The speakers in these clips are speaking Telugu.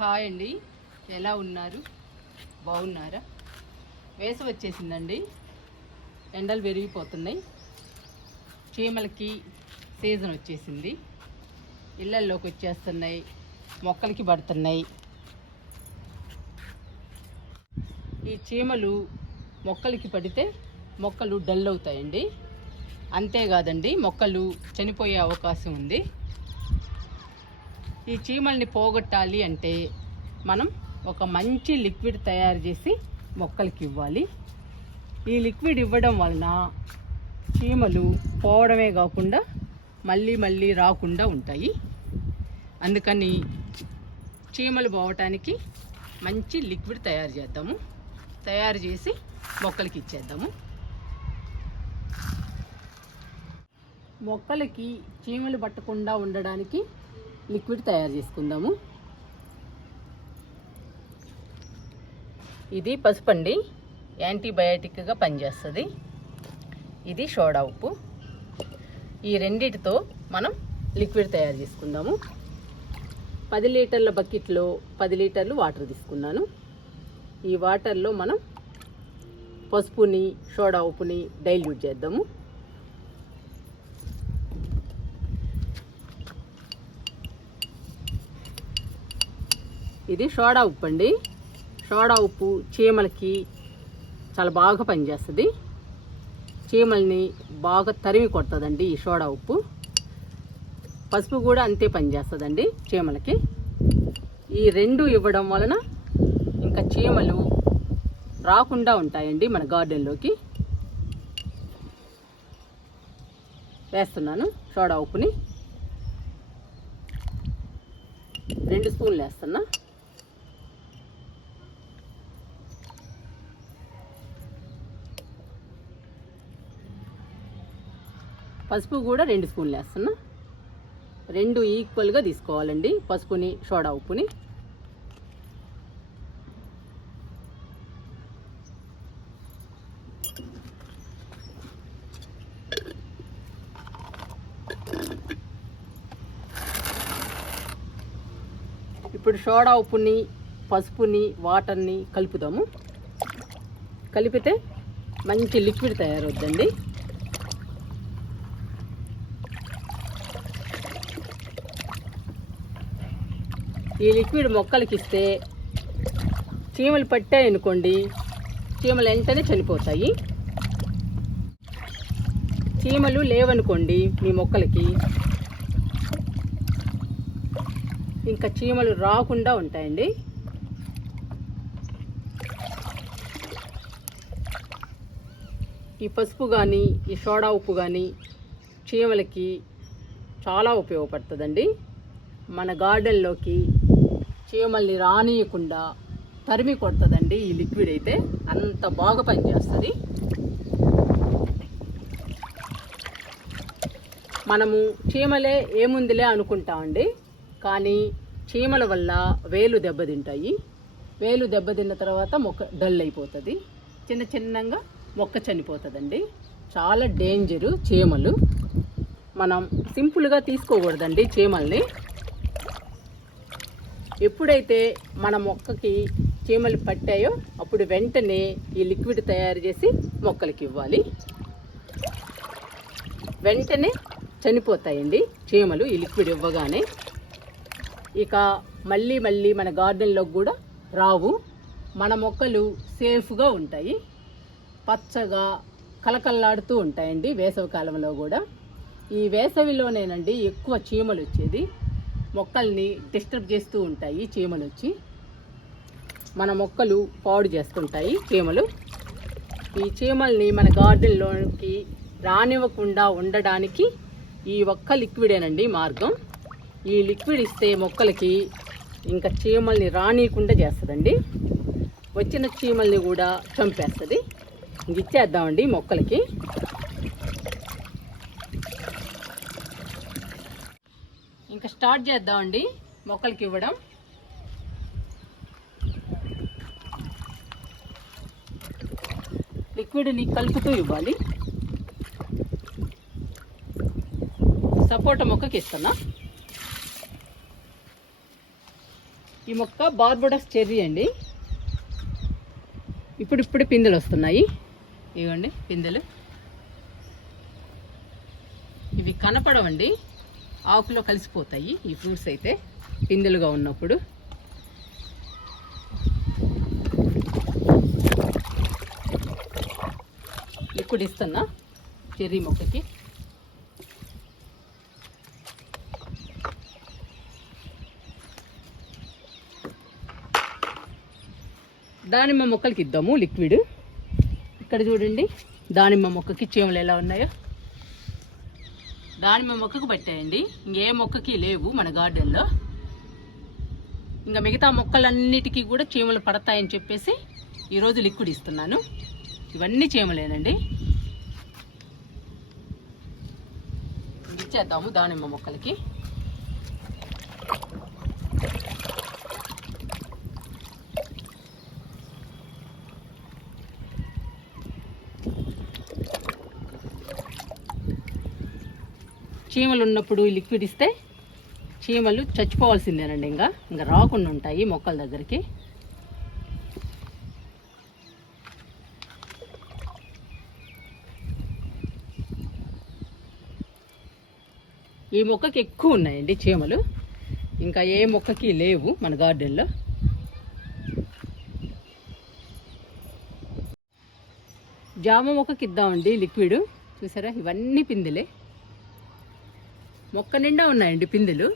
హాయ్ అండి, ఎలా ఉన్నారు? బాగున్నారా? వేసవి వచ్చేసిందండి, ఎండలు పెరిగిపోతున్నాయి, చీమలకి సీజన్ వచ్చేసింది, ఇళ్ళల్లోకి వచ్చేస్తున్నాయి, మొక్కలకి పడుతున్నాయి. ఈ చీమలు మొక్కలకి పడితే మొక్కలు డల్ అవుతాయండి. అంతేకాదండి, మొక్కలు చనిపోయే అవకాశం ఉంది. ఈ చీమల్ని పోగొట్టాలి అంటే మనం ఒక మంచి లిక్విడ్ తయారు చేసి మొక్కలకి ఇవ్వాలి. ఈ లిక్విడ్ ఇవ్వడం వలన చీమలు పోవడమే కాకుండా మళ్ళీ మళ్ళీ రాకుండా ఉంటాయి. అందుకని చీమలు పోవటానికి మంచి లిక్విడ్ తయారు చేద్దాము. తయారు చేసి మొక్కలకి ఇచ్చేద్దాము. మొక్కలకి చీమలు పట్టకుండా ఉండడానికి లిక్విడ్ తయారు చేసుకుందాము. ఇది పసుపు అండి, యాంటీబయాటిక్గా పనిచేస్తుంది. ఇది సోడా ఉప్పు. ఈ రెండిటితో మనం లిక్విడ్ తయారు చేసుకుందాము. 10 లీటర్ల బకెట్లో 10 లీటర్లు వాటర్ తీసుకున్నాను. ఈ వాటర్లో మనం పసుపుని సోడా ఉప్పుని డైల్యూట్ చేద్దాము. ఇది సోడా ఉప్పు అండి. సోడా ఉప్పు చీమలకి చాలా బాగా పనిచేస్తుంది. చీమల్ని బాగా తరిమి కొడుతుందండి ఈ సోడా ఉప్పు. పసుపు కూడా అంతే పనిచేస్తుందండి చీమలకి. ఈ రెండు ఇవ్వడం వలన ఇంకా చీమలు రాకుండా ఉంటాయండి మన గార్డెన్లోకి. వేస్తున్నాను సోడా ఉప్పుని, 2 స్పూన్లు వేస్తున్నా. పసుపు కూడా 2 స్పూన్లు వేస్తున్నా. 2 ఈక్వల్గా తీసుకోవాలండి, పసుపుని సోడా ఉప్పుని. ఇప్పుడు సోడా ఉప్పుని పసుపుని వాటర్ని కలుపుదాము. కలిపితే మంచి లిక్విడ్ తయారవుద్దండి. ఈ లిక్విడ్ మొక్కలకి ఇస్తే చీమలు పట్టాయనుకోండి, చీమలు వెంటనే చనిపోతాయి. చీమలు లేవనుకోండి మీ మొక్కలకి, ఇంకా చీమలు రాకుండా ఉంటాయండి. ఈ పసుపు కానీ ఈ సోడా ఉప్పు కానీ చీమలకి చాలా ఉపయోగపడుతుందండి. మన గార్డెన్లోకి చీమల్ని రానియకుండా తరిమి కొడుతుందండి ఈ లిక్విడ్ అయితే. అంత బాగా పనిచేస్తుంది. మనము చీమలే ఏముందిలే అనుకుంటామండి, కానీ చీమల వల్ల వేలు దెబ్బతింటాయి. వేలు దెబ్బతిన్న తర్వాత మొక్క డల్ అయిపోతుంది, చిన్నగా మొక్క చనిపోతుందండి. చాలా డేంజరు చీమలు. మనం సింపుల్గా తీసుకోకూడదండి చీమల్ని. ఎప్పుడైతే మన మొక్కకి చీమలు పట్టాయో అప్పుడు వెంటనే ఈ లిక్విడ్ తయారు చేసి మొక్కలకి ఇవ్వాలి. వెంటనే చనిపోతాయండి చీమలు ఈ లిక్విడ్ ఇవ్వగానే. ఇక మళ్ళీ మన గార్డెన్లోకి కూడా రావు. మన మొక్కలు సేఫ్గా ఉంటాయి, పచ్చగా కలకల్లాడుతూ ఉంటాయండి వేసవి కాలంలో కూడా. ఈ వేసవిలోనేనండి ఎక్కువ చీమలు వచ్చేది. మొక్కల్ని డిస్టర్బ్ చేస్తూ ఉంటాయి చీమలు వచ్చి, మన మొక్కలు పాడు చేస్తుంటాయి చీమలు. ఈ చీమల్ని మన గార్డెన్లోకి రానివ్వకుండా ఉండడానికి ఈ ఒక్క లిక్విడేనండి మార్గం. ఈ లిక్విడ్ ఇస్తే మొక్కలకి ఇంకా చీమల్ని రానియకుండా చేస్తుందండి. వచ్చిన చీమల్ని కూడా చంపేస్తుంది. ఇచ్చేద్దామండి మొక్కలకి. ఇంకా స్టార్ట్ చేద్దామండి మొక్కలకి ఇవ్వడం. లిక్విడ్ని కలుపుతూ ఇవ్వాలి. సపోటా మొక్కకి ఇస్తున్నా. ఈ మొక్క బార్బడోస్ చెర్రీ అండి. ఇప్పుడు పిందెలు వస్తున్నాయి. ఇవ్వండి పిందెలు. ఇవి కనపడవండి, ఆకులో కలిసిపోతాయి ఈ ఫ్రూట్స్ అయితే పిందెలుగా ఉన్నప్పుడు. లిక్విడ్ ఇస్తున్నా చెర్రీ మొక్కకి. దానిమ్మ మొక్కలకి ఇద్దాము లిక్విడ్. ఇక్కడ చూడండి దానిమ్మ మొక్కకి చీమలు ఎలా ఉన్నాయో. దానిమ్మ మొక్కకు పట్టాయండి, ఇంకే మొక్కకి లేవు మన గార్డెన్లో. ఇంకా మిగతా మొక్కలన్నిటికీ కూడా చీమలు పడతాయని చెప్పేసి ఈరోజు లిక్విడ్ ఇస్తున్నాను. ఇవన్నీ చీమలేనండి. ఇచ్చేద్దాము దానిమ్మ మొక్కలకి. చీమలు ఉన్నప్పుడు ఈ లిక్విడ్ ఇస్తే చీమలు చచ్చిపోవాల్సిందేనండి, ఇంకా రాకుండా ఉంటాయి మొక్కల దగ్గరికి. ఈ మొక్కకి ఎక్కువ ఉన్నాయండి చీమలు, ఇంకా ఏ మొక్కకి లేవు మన గార్డెన్లో. జామ మొక్కకి ఇద్దామండి లిక్విడ్. చూసారా ఇవన్నీ పిందెలే, మొక్క నిండా ఉన్నాయండి పిందెలు.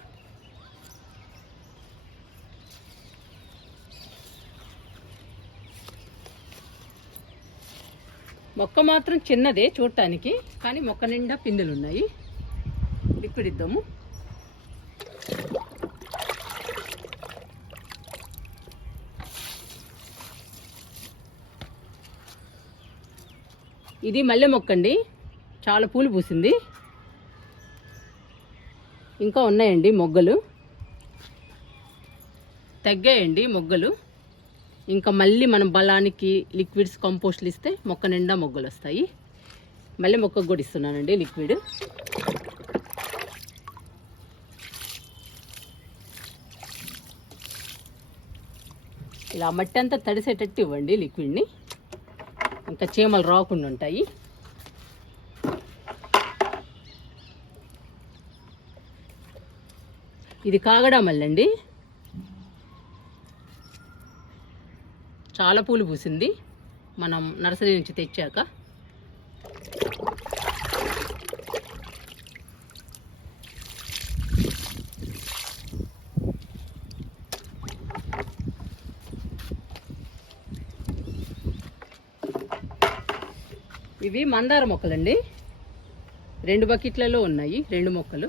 మొక్క మాత్రం చిన్నదే చూడటానికి, కానీ మొక్క నిండా పిందెలు ఉన్నాయి. లిక్విడ్ ఇద్దాము. ఇది మల్లె మొక్క అండి, చాలా పూలు పూసింది. ఇంకా ఉన్నాయండి మొగ్గలు, తగ్గాయండి మొగ్గలు. ఇంకా మళ్ళీ మనం బలానికి లిక్విడ్స్ కంపోస్ట్లు ఇస్తే మొక్క నిండా మొగ్గలు వస్తాయి. మళ్ళీ మొక్కకు కూడా ఇస్తున్నానండి లిక్విడ్. ఇలా మట్టి అంతా తడిసేటట్టు ఇవ్వండి లిక్విడ్ని, ఇంకా చీమలు రాకుండా ఉంటాయి. ఇది కాగడా మల్లండి, చాలా పూలు పూసింది మనం నర్సరీ నుంచి తెచ్చాక. ఇవి మందార మొక్కలండి, 2 బకెట్లలో ఉన్నాయి 2 మొక్కలు.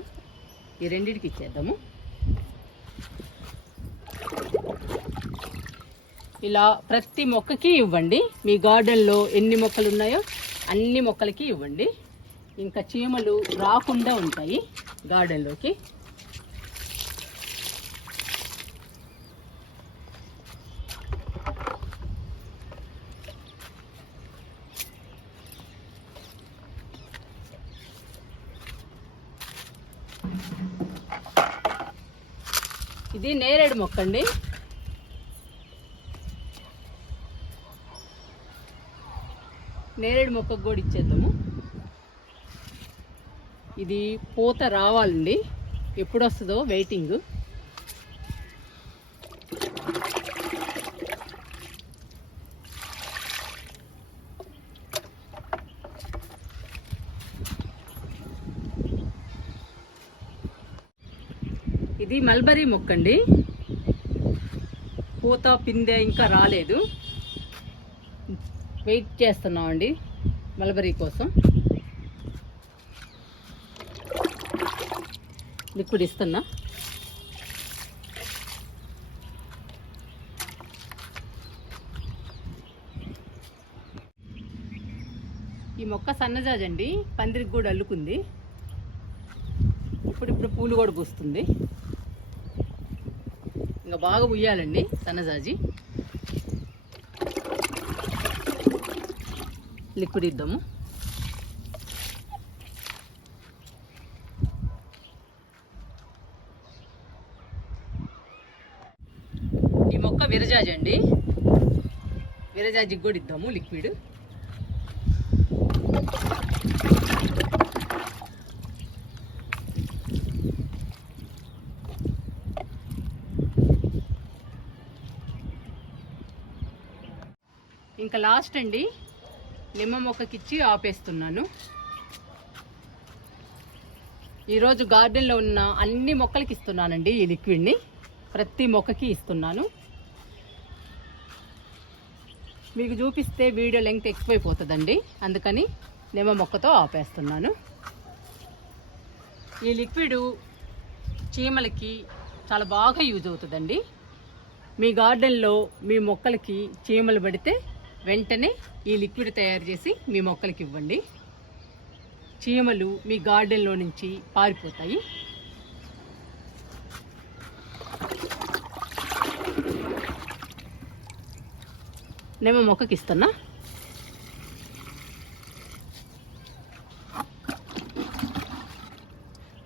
ఈ రెండింటికి ఇచ్చేద్దాము. ఇలా ప్రతి మొక్కకి ఇవ్వండి. మీ గార్డెన్లో ఎన్ని మొక్కలు ఉన్నాయో అన్ని మొక్కలకి ఇవ్వండి, ఇంకా చీమలు రాకుండా ఉంటాయి గార్డెన్లోకి. ఇది నేరేడు మొక్క అండి. నేరేడు మొక్కకు కూడా ఇచ్చేద్దాము. ఇది పూత రావాలండి, ఎప్పుడు వస్తుందో వెయిటింగ్. ఇది మల్బరీ మొక్క అండి, పూత పిందె ఇంకా రాలేదు, వెయిట్ చేస్తున్నామండి మల్బరీ కోసం. లిక్విడ్ ఇస్తున్నా. ఈ మొక్క సన్నజాజండి, పందిరికి కూడా అల్లుకుంది. ఇప్పుడు పూలు కూడా పూస్తుంది. ఇంకా బాగా ఉయ్యాలండి సన్నజాజి. లిక్విడ్ ఇద్దాము. ఈ మొక్క విరజాజి అండి. విరజాజికి కూడా ఇద్దాము లిక్విడ్. ఇంకా లాస్ట్ అండి, నిమ్మ మొక్కకిచ్చి ఆపేస్తున్నాను. ఈరోజు గార్డెన్లో ఉన్న అన్ని మొక్కలకి ఇస్తున్నానండి ఈ లిక్విడ్ని. ప్రతి మొక్కకి ఇస్తున్నాను. మీకు చూపిస్తే వీడియో లెంగ్త్ ఎక్కువైపోతుందండి, అందుకని నిమ్మ మొక్కతో ఆపేస్తున్నాను. ఈ లిక్విడ్ చీమలకి చాలా బాగా యూజ్ అవుతుందండి. మీ గార్డెన్లో మీ మొక్కలకి చీమలు పడితే వెంటనే ఈ లిక్విడ్ తయారు చేసి మీ మొక్కలకి ఇవ్వండి. చీమలు మీ గార్డెన్లో నుంచి పారిపోతాయి. నిమ్మ మొక్కకి ఇస్తున్నా.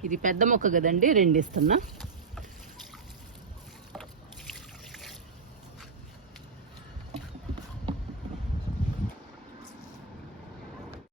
ఇది పెద్ద మొక్క కదండి, 2 ఇస్తున్నా.